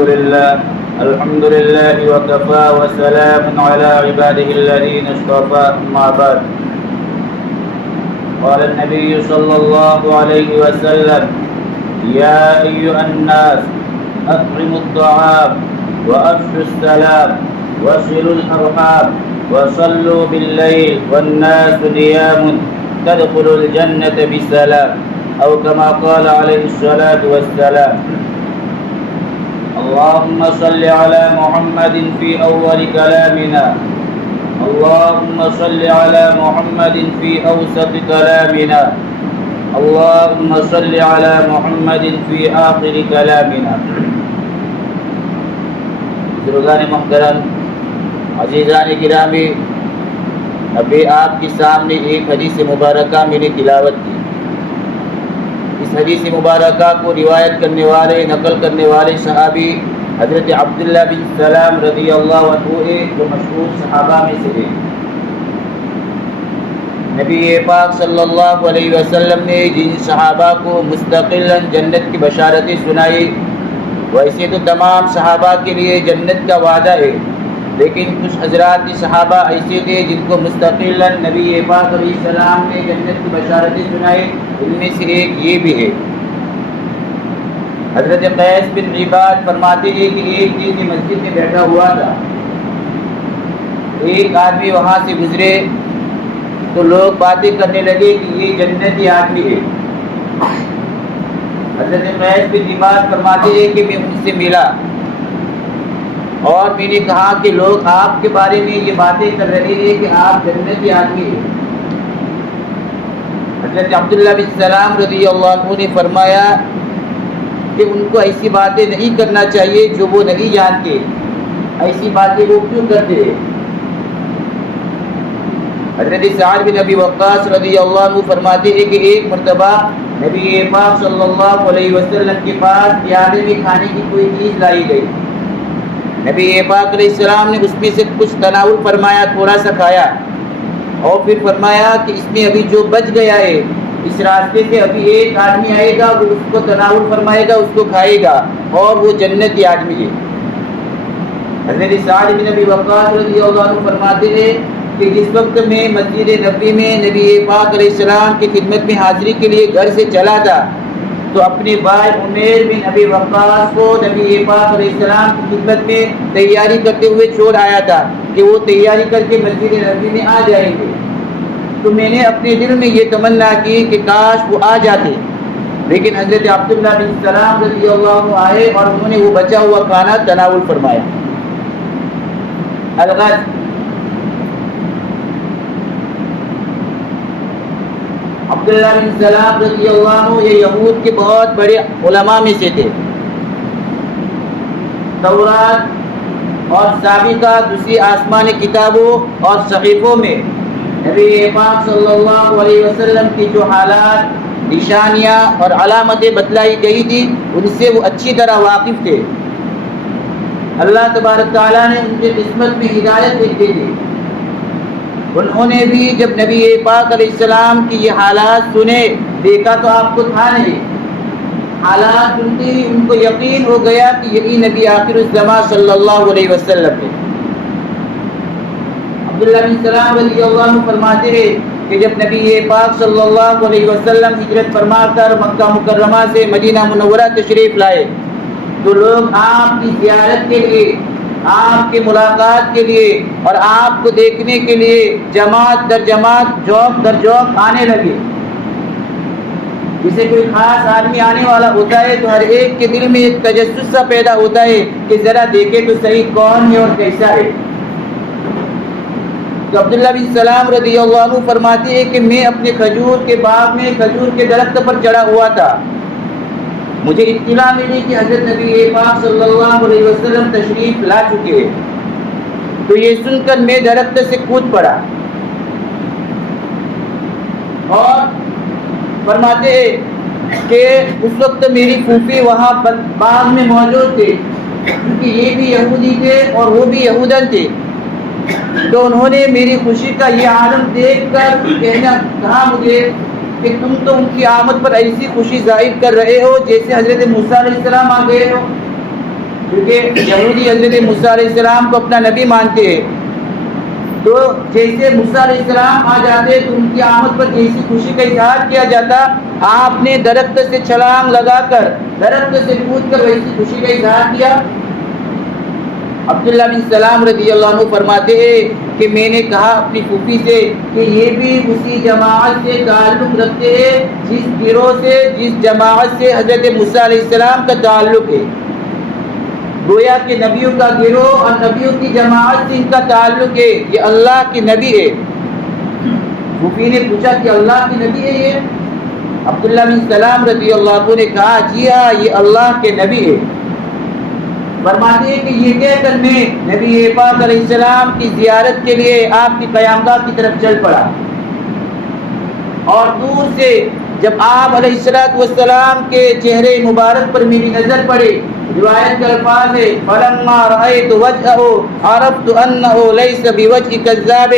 الحمد لله وكفى وسلام على عباده الذين اصطفى أما بعد. قال النبي صلى الله عليه وسلم: يا أيها الناس أطعموا الطعام وأفشوا السلام وصلوا الأرحام وصلوا بالليل والناس نيام تدخلوا الجنة بسلام، أو كما قال عليه الصلاة والسلام. اللهم صل على محمد في أول كلامنا، اللهم صل على محمد في أوسط كلامنا، اللهم صل على محمد في آخر كلامنا. بزرگان محترم، عزیزان گرامی، ابھی آپ کے سامنے ایک حدیث مبارکہ میں نے تلاوت کی. اس حدیث مبارکہ کو روایت کرنے والے، نقل کرنے والے صحابی حضرت عبداللہ بن سلام رضی اللہ عنہ جو مشہور صحابہ میں سے ہیں. نبی پاک صلی اللہ علیہ وسلم نے جن صحابہ کو مستقلاً جنت کی بشارتیں سنائی، ویسے تو تمام صحابہ کے لیے جنت کا وعدہ ہے، لیکن کچھ حضرات صحابہ ایسے تھے جن کو مستقلاً نبی پاک علیہ السلام نے جنت کی بشارتیں سنائی. ان میں سے ایک یہ بھی ہے. حضرت قیس بن عباد فرماتے ہیں کہ ایک دن یہ مسجد میں بیٹھا ہوا تھا، ایک آدمی وہاں سے گزرے تو لوگ باتیں کرنے لگے کہ یہ جنتی آدمی ہے. حضرت قیس بن عباد فرماتے ہیں کہ میں ان سے ملا اور میں نے کہا کہ لوگ آپ کے بارے میں یہ باتیں کر رہے ہیں کہ آپ جنتی آدمی ہیں. حضرت عبداللہ بن سلام رضی اللہ عنہ نے فرمایا کہ ان کو ایسی باتیں نہیں کرنا چاہیے جو وہ نہیں جانتے. ایسی باتیں وہ کیوں کرتے ہیں؟ حضرت سعد بن ابی وقاص رضی اللہ عنہ فرماتے ہیں کہ ایک مرتبہ نبی پاک صلی اللہ علیہ وسلم کے پاس پیالے میں کھانے کی کوئی چیز لائی گئی. نبی پاک علیہ السلام نے اس میں سے کچھ تناول فرمایا، تھوڑا سا کھایا اور پھر فرمایا کہ اس میں ابھی جو بچ گیا ہے، اس راستے سے ابھی ایک آدمی آئے گا، وہ اس کو تناول فرمائے گا، اس کو کھائے گا اور وہ جنتی آدمی ہے. حضرت سعد بن ابی وقاص رضی اللہ عنہ فرماتے ہیں کہ جس وقت میں مسجد نبوی میں نبی پاک علیہ السلام کی خدمت میں حاضری کے لیے گھر سے چلا تھا تو اپنے بھائی عمیر بن ابی وقاص کو نبی پاک علیہ السلام کی خدمت میں تیاری کرتے ہوئے چھوڑ آیا تھا کہ وہ تیاری کر کے مسجد نبوی میں آ جائیں گے. تو میں نے اپنے دل میں یہ تمنا کی کہ کاش وہ آ جاتے، لیکن حضرت عبداللہ بن سلام رضی اللہ عنہ آئے اور انہوں نے وہ بچا ہوا کھانا تناول فرمایا. الغد، عبداللہ بن سلام رضی اللہ عنہ یہ یہود کے بہت بڑے علماء میں سے تھے. تورات اور سابقہ دوسری آسمانی کتابوں اور صحیفوں میں نبی پاک صلی اللہ علیہ وسلم کی جو حالات، نشانیاں اور علامتیں بتلائی گئی تھی ان سے وہ اچھی طرح واقف تھے. اللہ تبارک تعالیٰ نے ان کی قسمت میں ہدایت لکھی تھی. انہوں نے بھی جب نبی پاک علیہ السلام کی یہ حالات سنے، دیکھا تو آپ کو تھا نہیں، حالات سنتے ہی ان کو یقین ہو گیا کہ یہی نبی آخر الزمان صلی اللہ علیہ وسلم ہے. عبداللہ بن سلام رضی اللہ عنہ فرماتے ہیں کہ جب نبی پاک صلی اللہ علیہ وسلم ہجرت فرما کر مکہ مکرمہ سے مدینہ منورہ تشریف لائے تو لوگ آپ کی زیارت کے لیے، آپ کی ملاقات کے لیے اور آپ کو دیکھنے کے لیے جماعت در جماعت، جوق در جوق آنے لگے. جسے کوئی خاص آدمی آنے والا ہوتا ہے تو ہر ایک کے دل میں ایک تجسس سا پیدا ہوتا ہے کہ ذرا دیکھے تو صحیح کون ہے اور کیسا ہے. تو عبداللہ بن سلام رضی اللہ عنہ فرماتے ہیں کہ میں اپنے کھجور کے باغ میں کھجور کے درخت پر چڑھا ہوا تھا. مجھے اطلاع ملی کہ حضرت نبی پاک صلی اللہ علیہ وسلم تشریف لا چکے ہیں. تو یہ سن کر میں درخت سے کود پڑا اور فرماتے ہیں کہ اس وقت میری پھوپھی وہاں باغ میں موجود تھے، کیونکہ یہ بھی یہودی تھے اور وہ بھی یہودن تھے. تو انہوں نے میری خوشی کا یہ عالم دیکھ کر کہا مجھے کہ تم تو ان کی آمد پر ایسی خوشی ظاہر کر رہے ہو جیسے حضرت موسیٰ علیہ السلام آ گئے ہو. کیونکہ یہودی حضرت موسیٰ علیہ السلام کو اپنا نبی مانتے ہیں، تو جیسے موسیٰ علیہ السلام آ جاتے تو ان کی آمد پر جیسی خوشی کا اظہار کیا جاتا، آپ نے درخت سے چھلانگ لگا کر، درخت سے کود کر ویسی خوشی کا اظہار کیا۔ عبداللہ بن سلام رضی اللہ عنہ فرماتے ہیں کہ میں نے کہا اپنی پھوپھی سے کہ یہ بھی اسی جماعت سے تعلق رکھتے ہیں جس گروہ سے، جس جماعت سے حضرت موسیٰ علیہ السلام کا تعلق ہے۔ گویا کہ نبیوں کا گروہ اور نبیوں کی جماعت سے ان کا تعلق ہے، یہ اللہ کے نبی ہے۔ پھوپھی نے پوچھا کہ اللہ کے نبی ہے یہ؟ عبداللہ بن سلام رضی اللہ عنہ نے کہا جی ہاں، یہ اللہ کے نبی ہے۔ فرماتے ہیں کہ یہ کہہ کر میں نبی پاک علیہ السلام کی زیارت کے لیے آپ کی قیامگاہ کی طرف چل پڑا، اور دور سے جب آپ علیہ السلام کے چہرے مبارک پر میری نظر پڑے، روایت کے الفاظ ہے فلما رأيت وجهه عرفت انه ليس بوجه كذاب،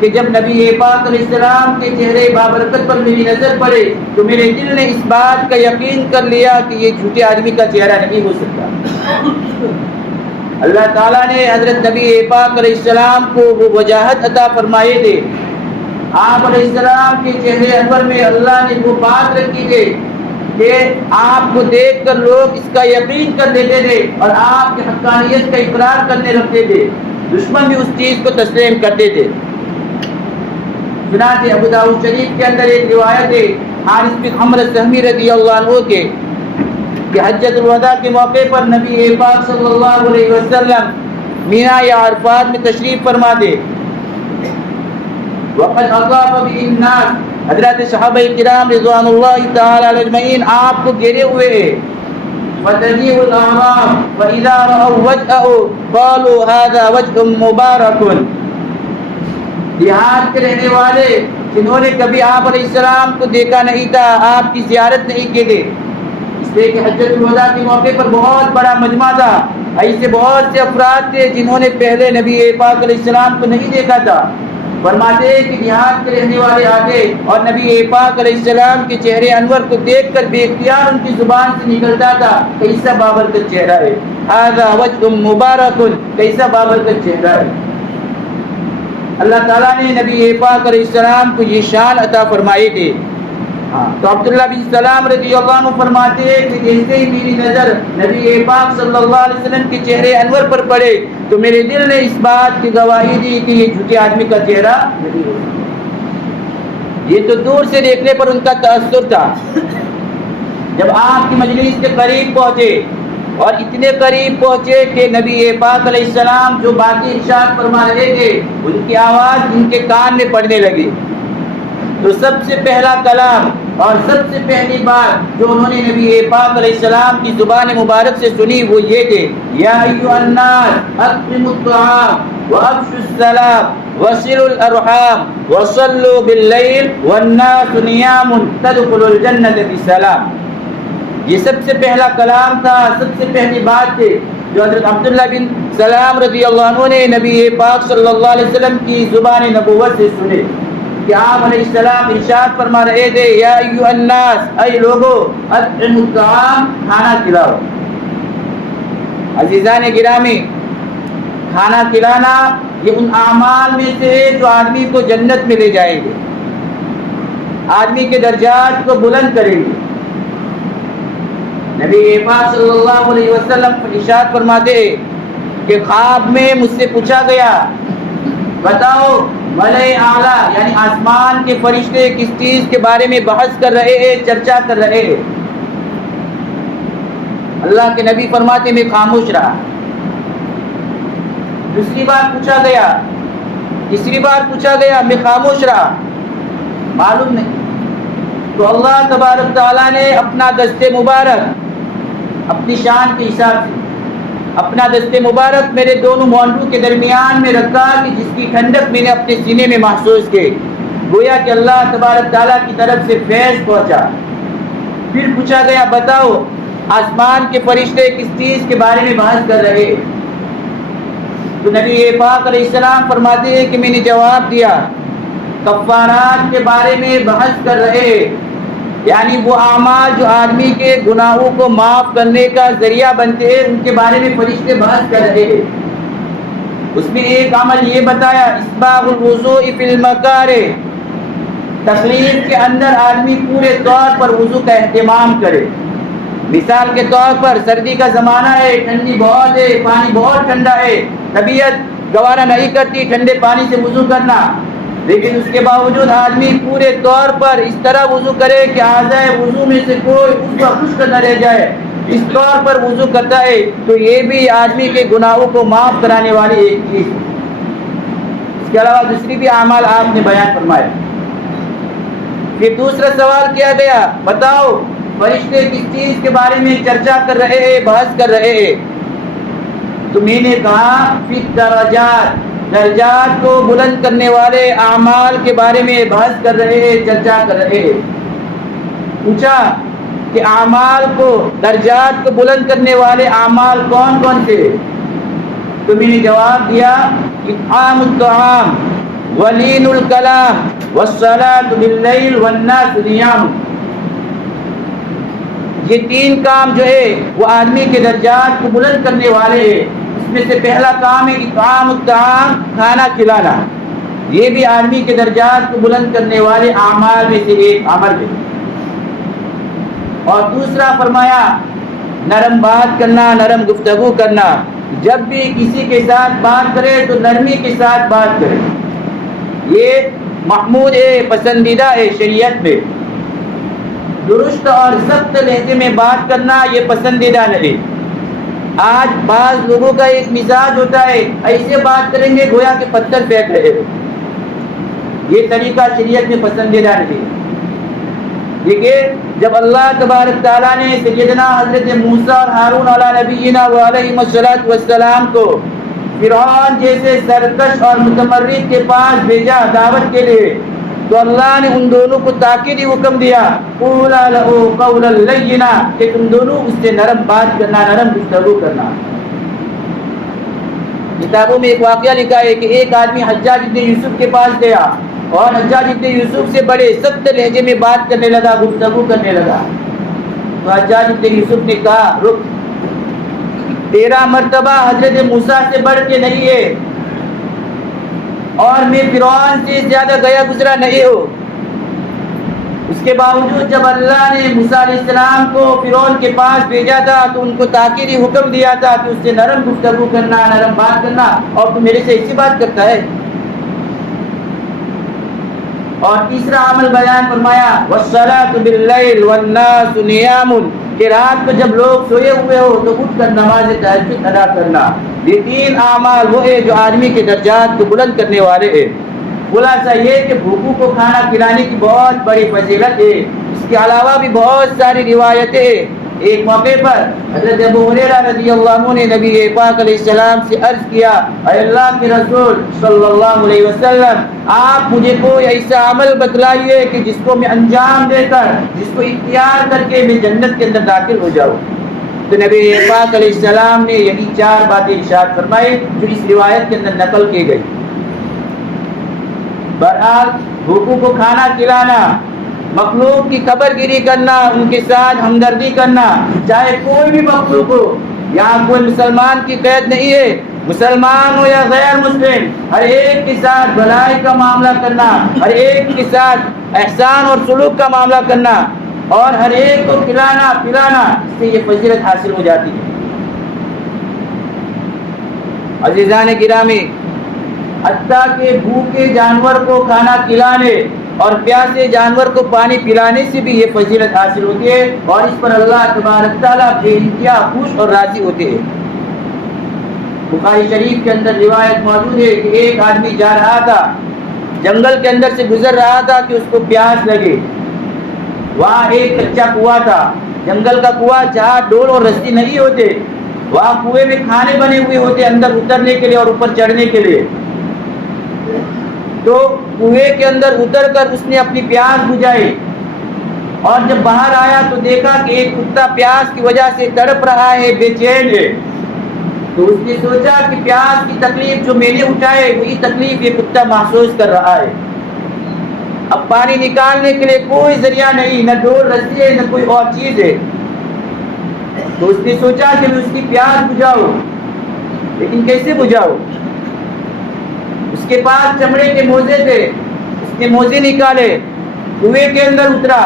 کہ جب نبی پاک علیہ السلام کے چہرے بابرکت پر میری نظر پڑے تو میرے دل نے اس بات کا یقین کر لیا کہ یہ جھوٹے آدمی کا چہرہ نہیں ہو سکتا۔ اللہ تعالیٰ نے حضرت نبی پاک علیہ السلام کو وہ وجاہت عطا فرمائے تھے، آپ علیہ السلام کے چہرے انور میں اللہ نے وہ بات رکھی تھی کہ آپ کو دیکھ کر لوگ اس کا یقین کر لیتے تھے اور آپ کی حقانیت کا اقرار کرنے لگتے تھے، دشمن بھی اس چیز کو تسلیم کرتے تھے۔ چنانچہ ابو داؤد شریف کے اندر ایک روایت ہے حارث بن عمرو سہمی رضی اللہ عنہ کے کہ حجۃ الوداع کے موقع پر نبی پاک صلی اللہ علیہ وسلم مینا یا عرفات میں تشریف فرما دے، وقد اطاف به الناس، حضرات صحابہ کرام رضوان اللہ تعالی علیہ اجمعین آپ کو گھیرے ہوئے ہیں، وتجيء الاعراب واذا راوا وجهه قالوا هذا وجه مبارك، دیہات کے رہنے والے جنہوں نے کبھی آپ علیہ السلام کو دیکھا نہیں تھا، آپ کی زیارت نہیں کی تھی، اس لیے کہ حجۃ الوداع کے موقع پر بہت بڑا مجمع تھا، ایسے بہت سے افراد تھے جنہوں نے پہلے نبی پاک علیہ السلام کو نہیں دیکھا تھا۔ فرماتے ہیں کہ دیہات کے رہنے والے آگے اور نبی پاک علیہ السلام کے چہرے انور کو دیکھ کر بے اختیار ان کی زبان سے نکلتا تھا کیسا بابرکت چہرہ ہے، ھذا وجہ مبارک، کیسا بابرکت چہرہ ہے۔ اللہ تعالیٰ نے نبی پاک علیہ السلام کو یہ شان عطا فرمائی تھی۔ تو عبداللہ بن سلام رضی اللہ عنہ فرماتے ہیں کہ جیسے ہی میری نظر نبی پاک صلی اللہ علیہ وسلم کے چہرے انور پر پڑے تو میرے دل نے اس بات کی گواہی دی کہ یہ جھوٹے آدمی کا چہرہ نہیں ہو سکتا۔ یہ تو دور سے دیکھنے پر ان کا تأثر تھا، جب آپ کی مجلس کے قریب پہنچے اور اتنے قریب پہنچے کہ نبی پاک علیہ السلام جو باتیں ارشاد فرما رہے تھے ان کی آواز ان کے کان میں پڑنے لگی، تو سب سے پہلا کلام اور سب سے پہلی بات جو انہوں نے نبی پاک علیہ السلام کی زبان مبارک سے سنی وہ یہ کہ یا ایھا الناس اطعموا الطعام وافشوا السلام وصلوا الارحام وصلوا باللیل والناس نیام تدخلوا الجنۃ بسلام۔ یہ سب سے پہلا کلام تھا، سب سے پہلی بات تھی جو حضرت عبداللہ بن سلام رضی اللہ عنہ نے نبی پاک صلی اللہ علیہ وسلم کی زبان نبوت سے سنے کہ آپ علیہ السلام ارشاد فرما رہے تھے یا ایھا الناس، اے لوگو، اطعموا الطعام، کھانا کھلاؤ۔ عزیزان گرامی، کھانا کھلانا یہ ان اعمال میں سے ہے جو آدمی کو جنت میں لے جائیں گے، آدمی کے درجات کو بلند کریں گے۔ نبی پاک صلی اللہ علیہ وسلم ارشاد فرماتے کہ خواب میں مجھ سے پوچھا گیا بتاؤ ملائے اعلیٰ یعنی آسمان کے فرشتے کس چیز کے بارے میں بحث کر رہے ہیں، چرچا کر رہے ہیں؟ اللہ کے نبی فرماتے میں خاموش رہا۔ دوسری بار پوچھا گیا، تیسری بار پوچھا گیا، میں خاموش رہا، معلوم نہیں۔ تو اللہ تبارک تعالیٰ نے اپنا دست مبارک اپنی شان کے حساب سے اپنا دست مبارک میرے دونوں مونڈوں کے درمیان میں رکھا کہ جس کی ٹھنڈک میں نے اپنے سینے میں محسوس کی، گویا کہ اللہ تبارک تعالیٰ کی طرف سے فیض پہنچا۔ پھر پوچھا گیا بتاؤ آسمان کے فرشتے کس چیز کے بارے میں بحث کر رہے؟ تو نبی پاک علیہ السلام فرماتے ہیں کہ میں نے جواب دیا کفارات کے بارے میں بحث کر رہے، یعنی وہ اعمال جو آدمی کے گناہوں کو معاف کرنے کا ذریعہ بنتے ہیں، ان کے بارے میں فرشتے بحث کر رہے ہیں۔ اس میں ایک عمل یہ بتایا، اسباغ الوضوء فی المکارہ، تکلیف کے اندر آدمی پورے طور پر وضو کا اہتمام کرے۔ مثال کے طور پر سردی کا زمانہ ہے، ٹھنڈی بہت ہے، پانی بہت ٹھنڈا ہے، طبیعت گوارا نہیں کرتی ٹھنڈے پانی سے وضو کرنا، لیکن اس کے باوجود آدمی پورے طور پر اس طرح وضو کرے کہ اعضائے وضو میں سے کوئی اس کا خشک نہ رہ جائے، اس طور پر وضو کرتا ہے، تو یہ بھی آدمی کے گناہوں کو معاف کرانے والی ایک چیز ہے۔ اس کے علاوہ دوسری بھی اعمال آپ نے بیان فرمائے۔ پھر دوسرا سوال کیا گیا، بتاؤ فرشتے کس چیز کے بارے میں چرچا کر رہے ہیں، بحث کر رہے ہیں؟ تو میں نے کہا فی الدرجات، درجات کو بلند کرنے والے اعمال کے بارے میں بحث کر رہے ہیں، چرچا کر رہے ہیں۔ پوچھا کہ اعمال کو، درجات کو بلند کرنے والے اعمال کون کون سے؟ تو میں نے جواب دیا، اطعام الطعام ولین الکلام والصلاۃ باللیل والناس نیام۔ یہ تین کام جو ہے وہ آدمی کے درجات کو بلند کرنے والے ہیں۔ اس میں سے پہلا کام ہے اطعام الطعام، کھانا کھلانا، یہ بھی آدمی کے درجات کو بلند کرنے والے اعمال میں سے ایک عمل ہے۔ اور دوسرا فرمایا نرم بات کرنا، نرم گفتگو کرنا، جب بھی کسی کے ساتھ بات کرے تو نرمی کے ساتھ بات کرے، یہ محمود ہے، پسندیدہ ہے شریعت میں۔ درست اور سخت لہجے میں بات کرنا یہ پسندیدہ نہیں۔ آج بعض لوگوں کا ایک مزاج ہوتا ہے، ایسے بات کریں گے گویا کہ پتھر پھینک رہے ہو، یہ طریقہ شریعت میں پسندیدہ نہیں۔ دیکھیے جب اللہ تبارک تعالیٰ نے سیدنا حضرت موسیٰ اور ہارون علیٰ نبینا وعلیہم الصلاۃ والسلام کو فرعون جیسے سرکش اور متمرد کے پاس بھیجا دعوت کے لیے، تو اللہ نے ان دونوں کو تاکیدی حکم دیا، قولا لہ قولا لینا، کہ تم دونوں اس سے نرم بات کرنا، نرم گفتگو کرنا۔ کتابوں میں ایک واقعہ لکھا ہے کہ ایک آدمی حجاج ابن یوسف کے پاس گیا اور حجاج ابن یوسف سے بڑے سخت لہجے میں بات کرنے لگا، گفتگو کرنے لگا۔ تو حجاج ابن یوسف نے کہا، رک، تیرا مرتبہ حضرت موسیٰ سے بڑھ کے نہیں ہے، اور میں فرعون سے زیادہ گیا گزرا نہیں ہوں۔ اس کے باوجود جب اللہ نے موسیٰ علیہ السلام کو فرعون کے پاس بھیجا تھا تو ان کو تاکیدی حکم دیا تھا کہ اس سے نرم گفتگو کرنا، نرم بات کرنا، اور تو میرے سے ایسی بات کرتا ہے۔ اور تیسرا عمل بیان فرمایا، والصلاۃ باللیل والناس نیام، کہ رات کو جب لوگ سوئے ہوئے ہو تو اٹھ کر نماز تہجد ادا کرنا۔ یہ تین اعمال وہ ہے جو آدمی کے درجات کو بلند کرنے والے ہیں۔ خلاصہ یہ کہ بھوکوں کو کھانا کھلانے کی بہت بڑی فضیلت ہے۔ اس کے علاوہ بھی بہت ساری روایتیں ہیں۔ ایک موقع پر حضرت ابو ہریرہ رضی اللہ عنہ نے نبی پاک علیہ السلام سے عرض کیا، اے اللہ کے رسول صلی اللہ علیہ وسلم، آپ مجھے کوئی ایسا عمل بتلائیے کہ جس کو میں انجام دے کر، جس کو اختیار کر کے میں جنت کے اندر داخل ہو جاؤں۔ تو نبی پاک علیہ السلام نے یہی چار باتیں ارشاد فرمائی جو اس روایت کے اندر نقل کی گئی۔ بہرحال بھوکوں کو کھانا کھلانا، مخلوق کی خبر گیری کرنا، ان کے ساتھ ہمدردی کرنا، چاہے کوئی بھی مخلوق ہو، یہاں کوئی مسلمان کی قید نہیں ہے، مسلمان ہو یا غیر مسلم، ہر ایک کے ساتھ بھلائی کا معاملہ کرنا، ہر ایک کے ساتھ احسان اور سلوک کا معاملہ کرنا، اور ہر ایک کو کھلانا پلانا، اس سے یہ فضیلت حاصل ہو جاتی ہے۔ عزیزان گرامی، حتیٰ کہ بھوکے جانور کو کھانا کھلانے اور پیاسے جانور کو پانی پلانے سے بھی یہ فضیلت حاصل ہوتی ہے، اور اس پر اللہ تبارک تعالیٰ بے انتہا خوش اور راضی ہوتے ہیں۔ بخاری شریف کے اندر روایت موجود ہے کہ ایک آدمی جا رہا تھا، جنگل کے اندر سے گزر رہا تھا کہ اس کو پیاس لگے۔ وہاں ایک کچا کنواں تھا، جنگل کا کنواں جہاں ڈول اور رسی نہیں ہوتے، وہاں کنویں میں کھانے بنے ہوئے ہوتے اندر اترنے کے لیے اور اوپر چڑھنے کے لیے۔ تو کنویں کے اندر اتر کر اس نے اپنی پیاس بجھائی، اور جب باہر آیا تو دیکھا کہ ایک کتا پیاس کی وجہ سے تڑپ رہا ہے، بے چین ہے۔ تو اس نے سوچا کہ پیاس کی تکلیف جو میں نے اٹھائے وہی تکلیف یہ کتا محسوس کر رہا ہے۔ اب پانی نکالنے کے لیے کوئی ذریعہ نہیں، نہ ڈور رسی ہے نہ کوئی اور چیز ہے، تو اس نے سوچا کہ میں اس کی پیاس بجھاؤں، لیکن کیسے بجھاؤں؟ اس کے پاس چمڑے کے موزے تھے، اس نے موزے نکالے، کنویں کے اندر اترا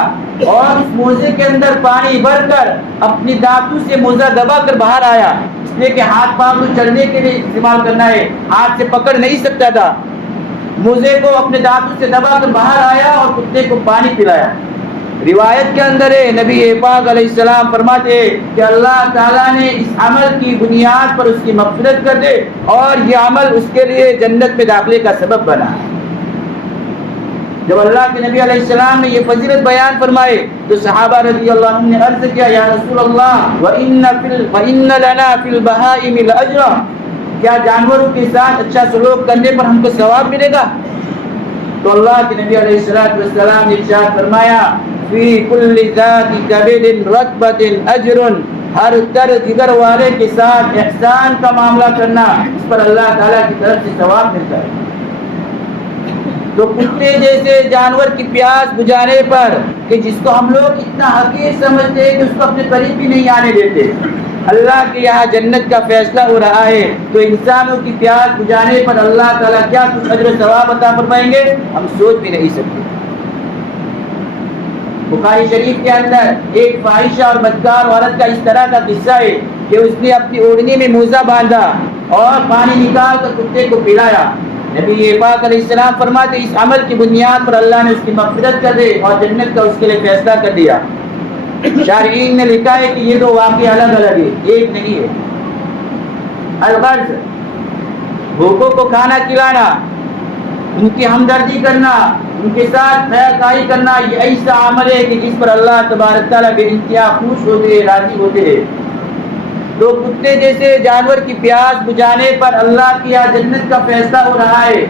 اور اس موزے کے اندر پانی بھر کر اپنی دانتوں سے موزہ دبا کر باہر آیا، اس لیے کہ ہاتھ پاؤں کو چلنے کے لیے استعمال کرنا ہے، ہاتھ سے پکڑ نہیں سکتا تھا، موزے کو اپنے دانتوں سے دبا کر باہر آیا اور کتے کو پانی پلایا۔ روایت کے اندر ہے نبی پاک علیہ السلام فرماتے کہ اللہ تعالیٰ نے اس عمل کی بنیاد پر اس کی مغفرت کر دے اور یہ عمل اس کے لیے جنت میں داخلے کا سبب بنا۔ جب اللہ کے نبی علیہ السلام نے یہ فضیلت بیان فرمائے تو صحابہ رضی اللہ عنہم نے عرض کیا یا رسول اللہ وَإِنَّ لَنَا فِي الْبَهَائِمِ لَأَجْرًا، کیا جانوروں کے ساتھ اچھا سلوک کرنے پر ہم کو ثواب ملے گا؟ تو اللہ کے نبی علیہ السلام نے ارشاد فرمایا فی کل ذات کبد رطبۃ اجر، ہر تر جگر والے کے ساتھ احسان کا معاملہ کرنا، اس پر اللہ تعالیٰ کی طرف سے ثواب ملتا ہے۔ تو کتے جیسے جانور کی پیاس بجھانے پر کہ جس کو ہم لوگ اتنا حقیر سمجھتے ہیں کہ اس کو اپنے قریب بھی نہیں آنے دیتے، اللہ کے یہاں جنت کا فیصلہ ہو رہا ہے، تو انسانوں کی پیاس بجھانے پر اللہ تعالیٰ کیا کچھ اجر و ثواب عطا فرمائیں گے ہم سوچ بھی نہیں سکتے۔ بخاری شریف کے اندر ایک فاحشہ اور بدکار عورت کا اس طرح کا قصہ ہے کہ اس نے اپنی اوڑھنی میں موزہ باندھا اور پانی نکال کر کتے کو پلایا۔ نبی پاک علیہ السلام فرماتے اس عمل کی بنیاد پر اللہ نے اس کی مغفرت کر دی اور جنت کا اس کے لیے فیصلہ کر دیا۔ شارحین نے لکھا ہے کہ یہ دو واقعے الگ الگ ہے، ایک نہیں ہے۔ الغرض بھوکوں کو کھانا کھلانا، ان کی ہمدردی کرنا، ان کے ساتھ خیر خواہی کرنا، یہ ایسا عمل ہے کہ جس پر اللہ تبارک تعالیٰ بے انتہا خوش ہوتے ہیں، راضی ہوتے ہیں۔ تو کتے جیسے جانور کی پیاس بجھانے پر اللہ کی یہاں جنت کا فیصلہ ہو رہا ہے،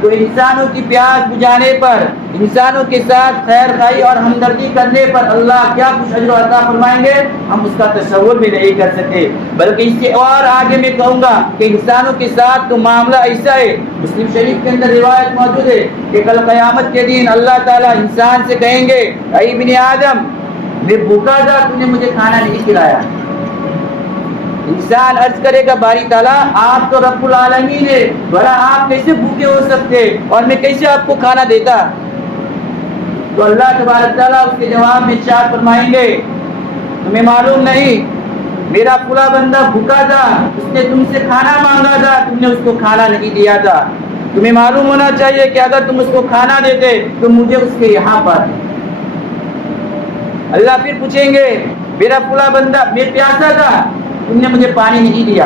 تو انسانوں کی پیاس بجھانے پر، انسانوں کے ساتھ خیر خواہی اور ہمدردی کرنے پر اللہ کیا کچھ اجر عطا فرمائیں گے ہم اس کا تصور بھی نہیں کر سکتے۔ بلکہ اس سے اور آگے میں کہوں گا کہ انسانوں کے ساتھ تو معاملہ ایسا ہے، مسلم شریف کے اندر روایت موجود ہے کہ کل قیامت کے دن اللہ تعالیٰ انسان سے کہیں گے اے ابن آدم میں بھوکا تھا، تم نے مجھے کھانا نہیں کھلایا۔ انسان عرض کرے گا باری تعالیٰ آپ تو رب العالمین ہے، بھلا آپ کیسے بھوکے ہو سکتے اور میں کیسے آپ کو کھانا دیتا؟ تو اللہ تبارک تعالیٰ اس کے جواب میں ارشاد فرمائیں گے تمہیں معلوم نہیں میرا فلاں بندہ بھوکا تھا، اس نے تم سے کھانا مانگا تھا، تم نے اس کو کھانا نہیں دیا تھا۔ تمہیں معلوم ہونا چاہیے کہ اگر تم اس کو کھانا دیتے تو مجھے اس کے یہاں پر۔ اللہ پھر پوچھیں گے میرا فلاں بندہ میں پیاسا تھا، تم نے مجھے پانی نہیں دیا۔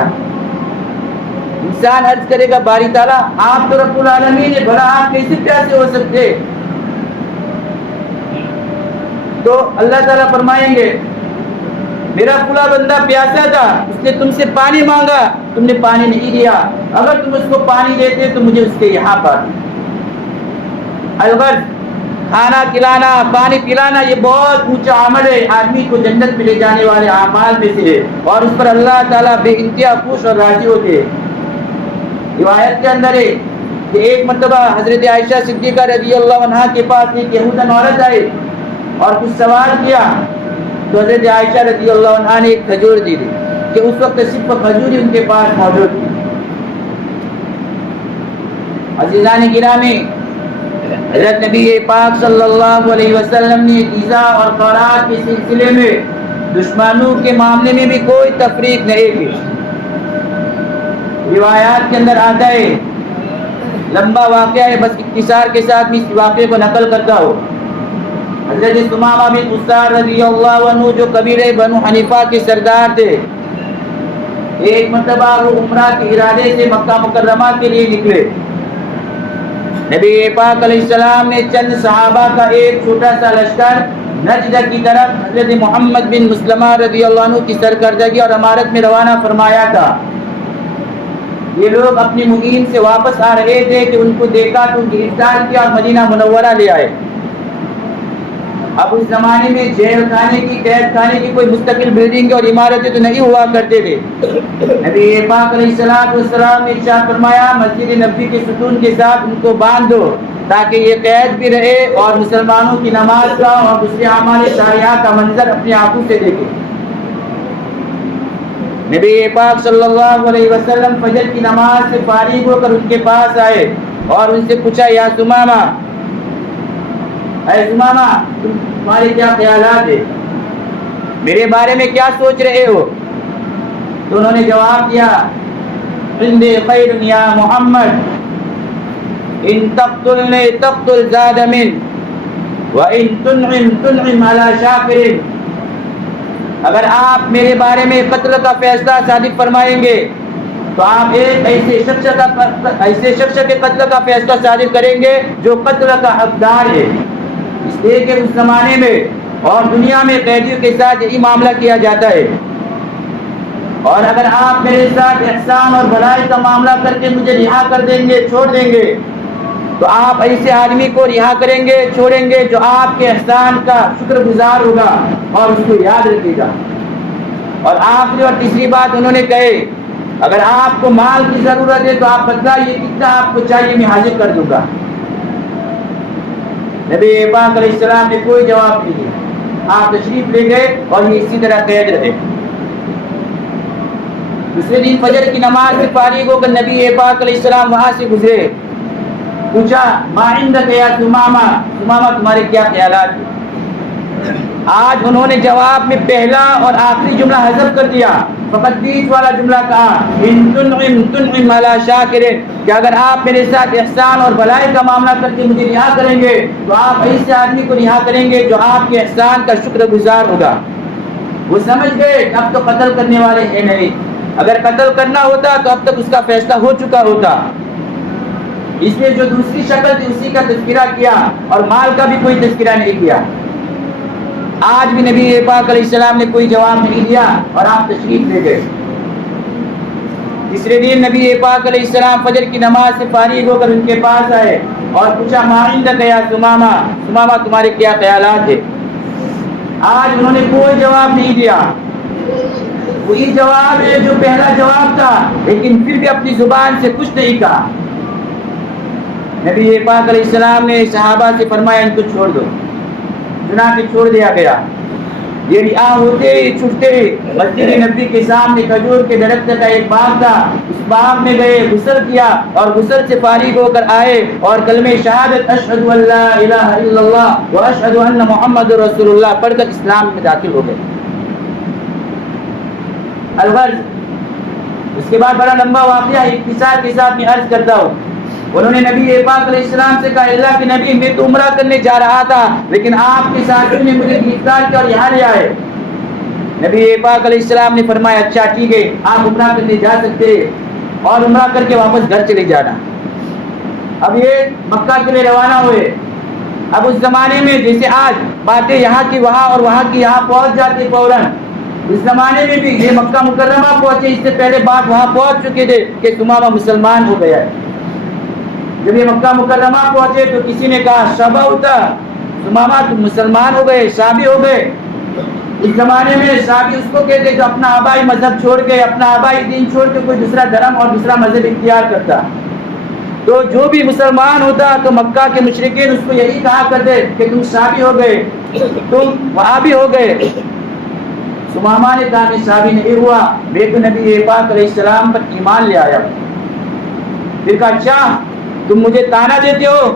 انسان عرض کرے گا باری تعالیٰ آپ تو رب العالمین ہے، بھلا آپ کیسے پیاسے ہو سکتے؟ تو اللہ تعالیٰ فرمائیں گے میرا فلاں بندہ پیاسا تھا، اس نے تم سے پانی مانگا، تم نے پانی نہیں دیا، اگر تم اس کو پانی دیتے تو مجھے اس کے یہاں پر۔ الغرض کھانا کھلانا، پانی پلانا یہ بہت اونچا عمل ہے، آدمی کو جنت میں لے جانے والے اعمال میں سے ہے، اور اس پر اللہ تعالیٰ بے انتہا خوش اور راضی ہوتے ہیں۔ روایت کے اندر ہے کہ ایک مرتبہ حضرت عائشہ صدیقہ رضی اللہ عنہا کے پاس ایک یہودن عورت آئی اور کچھ سوال کیا، تو حضرت عائشہ رضی اللہ عنہا نے ایک کھجور دی تھی کہ اس وقت صرف کھجور ہی ان کے پاس موجود تھی۔ عزیزان گرامی، حضرت نبی پاک صلی اللہ علیہ وسلم نے ایذا اور خیرات کے سلسلے میں دشمنوں کے معاملے میں بھی کوئی تفریق نہیں کی۔ روایات کے اندر آتا ہے، لمبا واقعہ ہے، بس اختصار کے ساتھ میں اس واقعے کو نقل کرتا ہوں۔ حضرت ثمامہ بن اسار رضی اللہ عنہ جو قبیلہ بنو حنیفہ کے سردار تھے، ایک مرتبہ وہ عمرہ کے ارادے سے مکہ مکرمہ کے لیے نکلے۔ نبی پاک علیہ السلام نے چند صحابہ کا ایک چھوٹا سا لشکر نجد کی طرف حضرت محمد بن مسلمہ رضی اللہ عنہ کی سرکردگی اور امارت میں روانہ فرمایا تھا۔ یہ لوگ اپنی مہم سے واپس آ رہے تھے کہ ان کو دیکھا تو گرفتار کیا اور مدینہ منورہ لے آئے۔ اب اس زمانے میں جیل خانے کی، قید خانے کی کوئی مستقل بلڈنگ اور عمارتیں تو نہیں ہوا کرتے تھے۔ نبی پاک علیہ السلام نے ارشاد فرمایا مسجد نبوی کے ستون کے ساتھ ان کو باندھ دو تاکہ یہ قید بھی رہے اور مسلمانوں کی نماز کا اور دوسرے اعمال صالحہ کا منظر اپنی آنکھوں سے دیکھے۔ نبی پاک صلی اللہ علیہ وسلم فجر کی نماز سے فارغ ہو کر ان کے پاس آئے اور ان سے پوچھا، یا ثمامہ، اے ثمامہ، تمہارے کیا خیالات ہیں، میرے بارے میں کیا سوچ رہے ہو؟ تو انہوں نے جواب دیا، عندي خير يا محمد، ان تقتلني تقتل زاد من وان تنعم على شاكر۔ اگر آپ میرے بارے میں قتل کا فیصلہ صادق فرمائیں گے تو آپ ایک ایسے شخص کے قتل کا فیصلہ صادق کریں گے جو قتل کا حقدار ہے، اس لیے کہ اس زمانے میں اور دنیا میں قیدیوں کے ساتھ یہی معاملہ کیا جاتا ہے۔ اور اگر آپ میرے ساتھ احسان اور بھلائی کا معاملہ کر کے مجھے رہا کر دیں گے، چھوڑ دیں گے، تو آپ ایسے آدمی کو رہا کریں گے، چھوڑیں گے جو آپ کے احسان کا شکر گزار ہوگا اور اس کو یاد رکھے گا۔ اور آخری اور تیسری بات انہوں نے کہے، اگر آپ کو مال کی ضرورت ہے تو آپ بتلائیے کتنا آپ کو چاہیے، میں حاضر کر دوں گا۔ نبی پاک علیہ السلام نے کوئی جواب نہیں دیا، آپ تشریف لے گئے اور یہ اسی طرح قید رہے۔ دوسرے دن فجر کی نماز سے فارغ ہو کر نبی پاک علیہ السلام وہاں سے گزرے، پوچھا، ما عندک یا ثمامہ، ثمامہ تمہارے کیا خیالات ہیں؟ آج انہوں نے جواب میں پہلا اور آخری جملہ حذف کر دیا، فقط بیچ والا جملہ کہا، ان تنعم علی شاکر، کہ اگر آپ میرے ساتھ احسان اور بھلائی کا معاملہ کر کے مجھے رہا کریں گے تو آپ ایسے آدمی کو رہا کریں گے جو آپ کے احسان کا شکر گزار ہوگا۔ وہ سمجھ گئے اب تو قتل کرنے والے ہیں نہیں، اگر قتل کرنا ہوتا تو اب تک اس کا فیصلہ ہو چکا ہوتا، اس لیے جو دوسری شکل تھی اسی کا تذکرہ کیا اور مال کا بھی کوئی تذکرہ نہیں کیا۔ آج بھی نبی پاک علیہ السلام نے کوئی جواب نہیں دیا اور آپ تشریف لے گئے۔ تیسرے دن نبی پاک علیہ السلام فجر کی نماز سے فارغ ہو کر ان کے پاس آئے اور پوچھا، ما عندک یا ثمامہ، ثمامہ تمہارے کیا خیالات ہیں؟ آج انہوں نے کوئی جواب نہیں دیا، وہی جواب ہے جو پہلا جواب تھا، لیکن پھر بھی اپنی زبان سے کچھ نہیں کہا۔ نبی پاک علیہ السلام نے صحابہ سے فرمایا، ان کو چھوڑ دو، چنانچہ چھوڑ دیا گیا۔ یہ رہا ہوتے ہی چھٹتے ہی مسجد نبی کے سامنے کھجور کے درخت کا ایک باغ تھا، اس باغ میں گئے، غسل کیا اور غسل سے فارغ ہو کر آئے اور کلمہ شہادت اشہد ان لا الہ الا اللہ و اشہد ان محمد رسول اللہ پڑھ کر اسلام میں داخل ہو گئے۔ الغرض، اس کے بعد بڑا لمبا واقعہ اختصار کے ساتھ میں عرض کرتا ہوں۔ انہوں نے نبی پاک علیہ السلام سے کہا، اللہ کے نبی، میں تو عمرہ کرنے جا رہا تھا لیکن آپ کے ساتھیوں نے مجھے گرفتار کیا اور یہاں لے آئے۔ نبی پاک علیہ السلام نے فرمایا، اچھا ٹھیک ہے، آپ عمرہ کرنے جا سکتے اور عمرہ کر کے واپس گھر چلے جانا۔ اب یہ مکہ کے لیے روانہ ہوئے۔ اب اس زمانے میں جیسے آج باتیں یہاں کی وہاں اور وہاں کی یہاں پہنچ جاتی فوراً، اس زمانے میں بھی یہ مکہ مکرمہ پہنچے، اس سے پہلے بات وہاں پہنچ چکے تھے کہ ثمامہ مسلمان ہو گیا ہے۔ جب یہ مکہ مکرمہ پہنچے تو کسی نے کہا، شبہ ہوتا، ثمامہ تم مسلمان ہو گئے، شابی ہو گئے۔ اس زمانے میں شابی اس کو کہتے جو اپنا آبائی مذہب چھوڑ کے، اپنا آبائی دین چھوڑ کے کوئی دوسرا دھرم اور دوسرا مذہب اختیار کرتا۔ تو جو بھی مسلمان ہوتا تو مکہ کے مشرکین اس کو یہی کہا کرتے کہ تم شابی ہو گئے، تم وہابی ہو گئے۔ ثمامہ نے کہا کہ شابی نہیں ہوا، میں تو نبی پاک علیہ السلام پر ایمان لے آیا۔ پھر کہا، اچھا تم مجھے تانا دیتے ہو،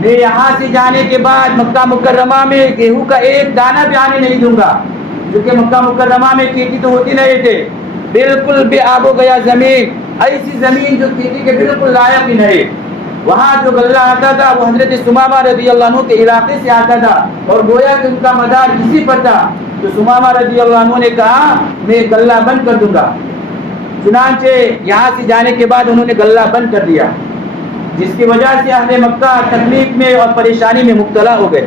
میں یہاں سے جانے کے بعد مکہ مکرمہ میں گیہوں کا ایک دانہ بھی آنے نہیں دوں گا، کیونکہ مکہ مکرمہ میں کھیتی تو ہوتی نہیں تھے، بالکل بے آب و گیا زمین، ایسی زمین جو کھیتی کے بالکل لائق ہی نہیں۔ وہاں جو غلہ آتا تھا وہ حضرت ثمامہ رضی اللہ عنہ کے علاقے سے آتا تھا اور گویا کہ ان کا مدار اسی پر تھا۔ تو ثمامہ رضی اللہ عنہ نے کہا، میں غلہ بند کر دوں گا۔ چنانچہ یہاں سے جانے کے بعد انہوں نے غلہ بند کر دیا، جس کی وجہ سے اہل مکہ تکلیف میں اور پریشانی میں مبتلا ہو گئے۔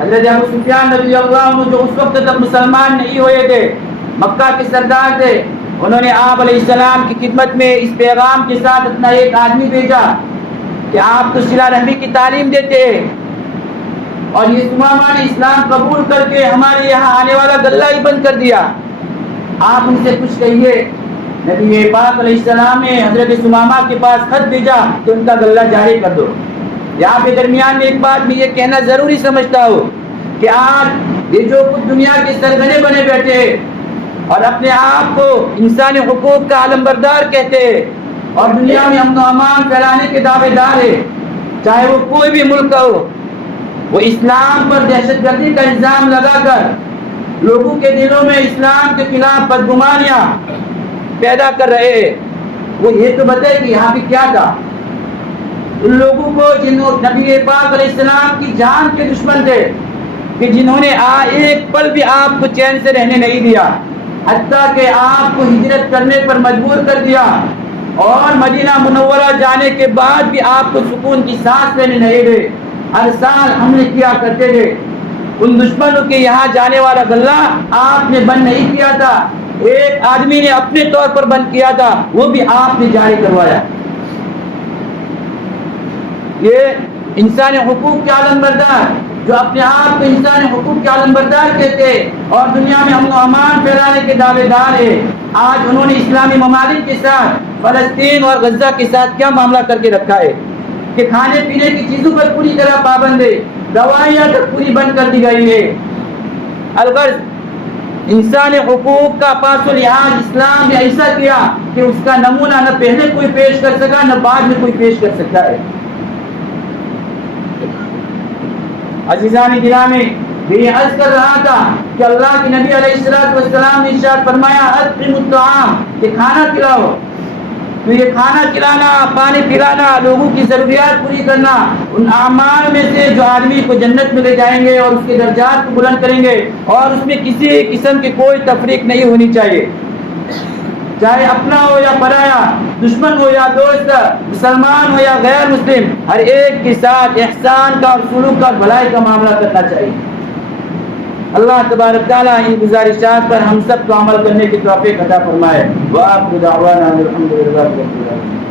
حضرت ابو سفیان رضی اللہ عنہ جو اس وقت تک مسلمان نہیں ہوئے تھے، مکہ کے سردار تھے، انہوں نے آپ علیہ السلام کی خدمت میں اس پیغام کے ساتھ اپنا ایک آدمی بھیجا کہ آپ تو صلہ رحمی کی تعلیم دیتے ہیں اور یہ ثمامہ نے اسلام قبول کر کے ہمارے یہاں آنے والا غلہ ہی بند کر دیا، آپ ان سے کچھ کہیے نبی پاک علیہ السلام نے حضرت سمامہ کے پاس خط بھیجا کہ ان کا غلہ جاری کر دو۔ یہاں پہ درمیان میں ایک بات میں یہ کہنا ضروری سمجھتا ہوں کہ آج یہ جو کچھ دنیا کے سرگنے بنے بیٹھے اور اپنے آپ کو انسانی حقوق کا علمبردار کہتے اور دنیا میں امن و امان پھیلانے کے دعوے دار ہے، چاہے وہ کوئی بھی ملک ہو، وہ اسلام پر دہشت گردی کا الزام لگا کر لوگوں کے دلوں میں اسلام کے خلاف بدگمانیاں پیدا کر رہے ہیں۔ وہ یہ تو بتائے کہ یہاں پہ کیا تھا؟ ان لوگوں کو جنہوں نبی پاک علیہ السلام کی جان کے دشمن تھے، کہ جنہوں نے ایک پل بھی آپ کو چین سے رہنے نہیں دیا، حتیٰ کہ آپ کو ہجرت کرنے پر مجبور کر دیا، اور مدینہ منورہ جانے کے بعد بھی آپ کو سکون کی سانس لینے نہیں دے، ہر سال حملے کیا کرتے تھے۔ ان دشمنوں کے یہاں جانے والا غلہ آپ نے بند نہیں کیا تھا، ایک آدمی نے اپنے طور پر بند کیا تھا، وہ بھی آپ نے جاری کروایا۔ یہ انسانی حقوق کے علمبردار جو اپنے آپ کو انسانی حقوق کے علمبردار کہتے اور دنیا میں امن و امان پھیلانے کے دعوے دار ہے، آج انہوں نے اسلامی ممالک کے ساتھ فلسطین اور غزہ کے ساتھ کیا معاملہ کر کے رکھا ہے کہ کھانے پینے کی چیزوں پر پوری طرح پابند ہے، دوائیاں تک پوری بند کر دی گئی ہے۔ الغرض انسانی حقوق کا پاس و لحاظ اسلام نے ایسا کیا کہ اس کا نمونہ نہ پہلے کوئی پیش کر سکا نہ بعد میں کوئی پیش کر سکتا ہے۔ عزیزان گرامی، میں یہ عرض کر رہا تھا کہ اللہ کے نبی علیہ السلام نے ارشاد فرمایا اطعموا الطعام، کہ کھانا کھلاؤ۔ تو یہ کھانا کھلانا، پانی پلانا، لوگوں کی ضروریات پوری کرنا ان اعمال میں سے جو آدمی کو جنت میں لے جائیں گے اور اس کے درجات کو بلند کریں گے، اور اس میں کسی قسم کی کوئی تفریق نہیں ہونی چاہیے، چاہے اپنا ہو یا پرایا، دشمن ہو یا دوست، مسلمان ہو یا غیر مسلم، ہر ایک کے ساتھ احسان کا اور سلوک کا بھلائی کا معاملہ کرنا چاہیے۔ اللہ تبارک تعالیٰ ان گزارشات پر ہم سب کو عمل کرنے کی توفیق عطا فرمائے۔ وآخر دعوانا الحمدللہ رب العالمین۔